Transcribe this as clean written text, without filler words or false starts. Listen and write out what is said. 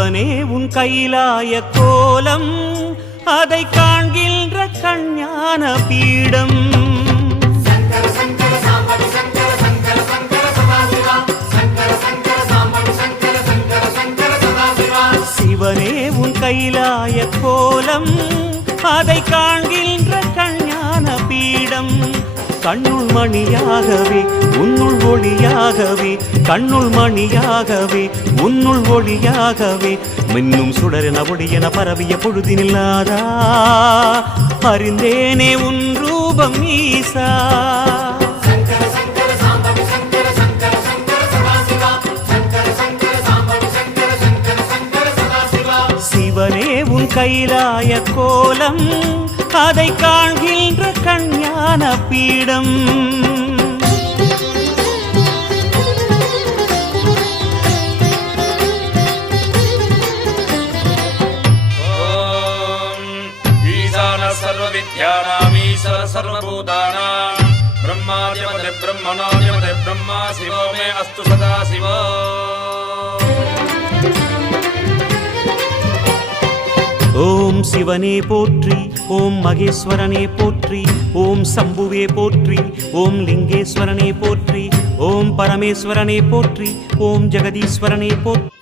சிவனே உன் கைலாய கோலம் அதை காண்கின்ற கஞ்ஞான பீடம் சிவனே உன் கைலாய கோலம் அதை காண்கின்ற கஞ்ஞான பீடம் கண்ணுள் மணியாகவே உன்னுள் ஒளியாகவே கண்ணுள் மணியாகவே உன்னுள் ஒளியாகவே மின்னும் சுடரென ஒளியென பரவிய பொழுதினில்லாதா அறிந்தேனே உன் ரூபம் ஈசா சிவனே உன் கைலாய கோலம் அதை காண்கின்ற கஞ்ஞான பீடம் ஈசான சர்வ வித்யானாம் ஈஸ்வர சர்வபூதானாம் பிரம்மாதிபதே பிரம்மணோதிபதே பிரம்மா சிவோ மே அஸ்து சதா சிவோ. ஓம் சிவனே போற்றி, ஓம் மகேஸ்வரனே போற்றி, ஓம் சம்புவே போற்றி, ஓம் லிங்கேஸ்வரனே போற்றி, ஓம் பரமேஸ்வரனே போற்றி, ஓம் ஜெகதீஸ்வரனே போற்றி.